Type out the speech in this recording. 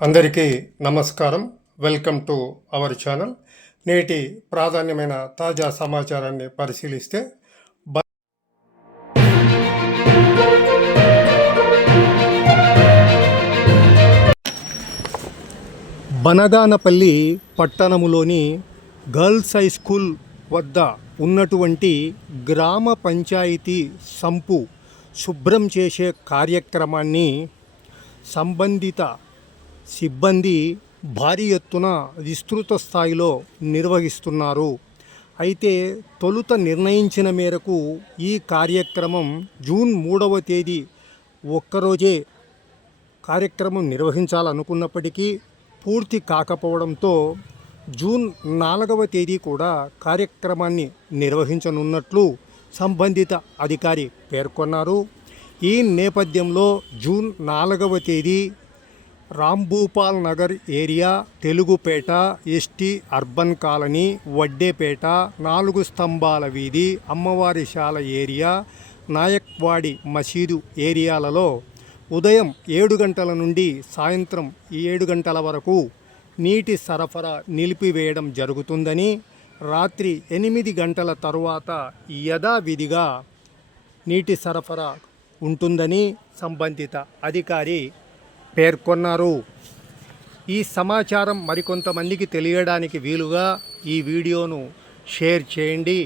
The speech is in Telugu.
అందరికీ నమస్కారం. Welcome to our channel. నేటి ప్రాధాన్యమైన తాజా సమాచారాన్ని పరిశీలిస్తే బనగానపల్లి పట్టణములోని గర్ల్స్ హై స్కూల్ వద్ద ఉన్నటువంటి గ్రామ పంచాయతీ సంపు శుభ్రం చేసే కార్యక్రమాన్ని సంబంధిత సిబ్బంది భారీ ఎత్తున విస్తృత స్థాయిలో నిర్వహిస్తున్నారు. అయితే తొలుత నిర్ణయించిన మేరకు ఈ కార్యక్రమం జూన్ 3వ తేదీ ఒక్కరోజే కార్యక్రమం నిర్వహించాలనుకున్నప్పటికీ పూర్తి కాకపోవడంతో జూన్ 4వ తేదీ కూడా కార్యక్రమాన్ని నిర్వహించనున్నట్లు సంబంధిత అధికారి పేర్కొన్నారు. ఈ నేపథ్యంలో జూన్ 4వ తేదీ Rambhupal Nagar area, Telugupeta, ST urban colony, Vaddepeta, 4 స్తంభాల వీధి, అమ్మవారిశాల ఏరియా, నాయక్వాడి మసీదు ఏరియాలలో ఉదయం 7 గంటల నుండి సాయంత్రం 7 గంటల వరకు నీటి సరఫరా నిలిపివేయడం జరుగుతుందని, రాత్రి 8 గంటల తరువాత యథావిధిగా నీటి సరఫరా ఉంటుందని సంబంధిత అధికారి పేర్కొన్నారు. ఈ సమాచారం మరికొంతమందికి తెలియడానికి వీలుగా ఈ వీడియోను షేర్ చేయండి.